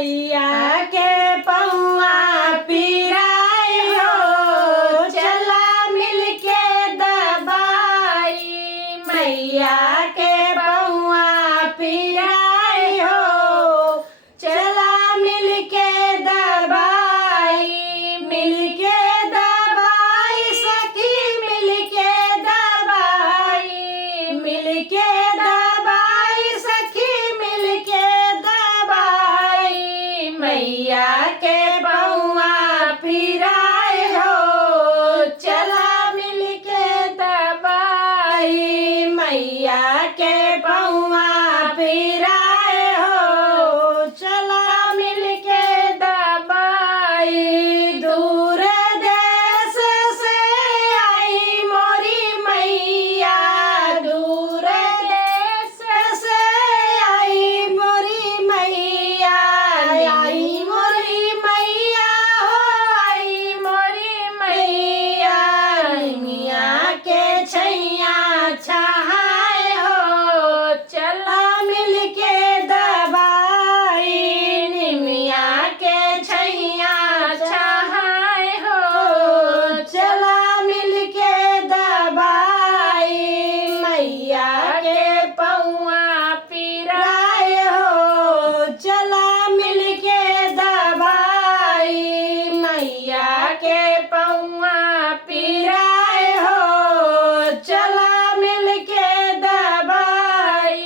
मैया के पौआ पिराए हो, चला मिलके दबाई। मैया के पौआ पिराए हो, चला मिलके दबाई। मिलके दबाई सखी मिलके दबाई, मिलके दबाई सखी मिलके दबाई। मैया के पौआ पिराए हो, चला मिलके दबाई। मैया के पौआ पिराए हो, चला मिलके दबाई। दूर देश से आई मोरी मैया, दूर देश से आई मोरी मैया। आई मोरी मैया हो, आई मोरी मैया। निमिया के छैया छहाए हो, चला मिलके दबाई। निमिया के छैया छहाए हो, चला मिलके दबाई। मैया के पौआ पिराए हो, चला मिलके दबाई। मैया के पौआ पिराए हो, चला मिलके दबाई।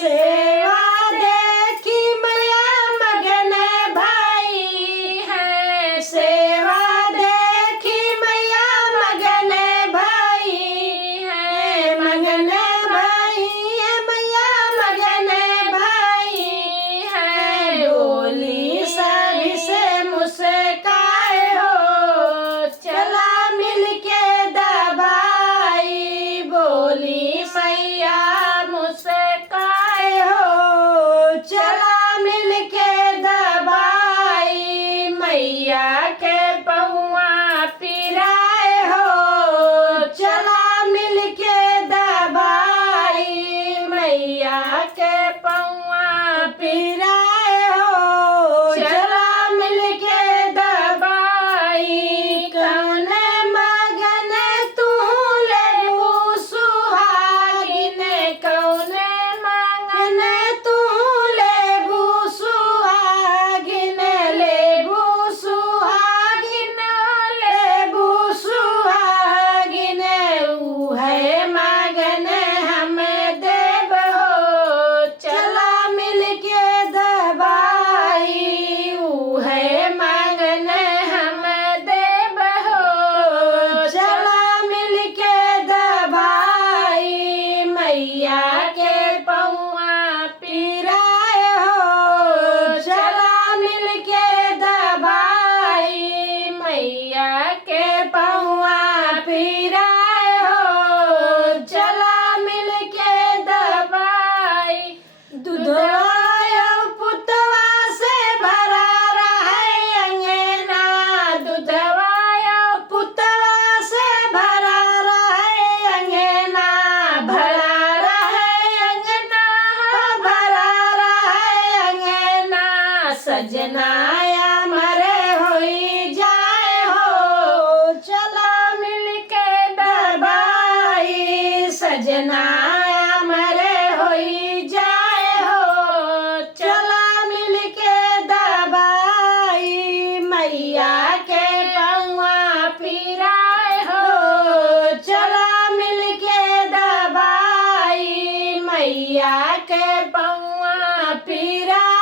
सेवा देखी मैया मगन भाई है, सेवा देखी मैया मगन भाई है। मगन भाई है मैया मगन भाई है। बोली सभी से मुस्काए हो, चला मिलके दबाई। बोली मैया मुस्काए हो, चला मिलके दबाई। मैया के पौआ पिराए हो, चला मिलके दबाई। मैया के पौआ पिराए हो, चला मिलके दबाई। कौन मगन तू लेबू सुहागिन, कौन मगन तू लेबू सुहागिन। लेबू सुहागिन, लेबू सुहागिन। उहे मगन हम देब हो, चला मिलके दबाई। उहे मगन हम देब हो, चला मिलके दबाई। मैया के पौआ पिराए हो, चला मिलके दबाई। मैया के पौआ पिराए हो, चला मिलके दबाई। दूधवायो पुतवा से भरा रहे अंगना, दूधवायो पुतवा से भरा रहे अंगना। भरा रहे अंगना, भरा रहे अंगना। सजनाया मरे होई जाए हो, चला मिलके दबाई। सजनाया मरे होई जाए हो, चला मिलके दबाई। मैया के पौआ पिराए हो, चला मिलके दबाई। मैया के पौआ पिराए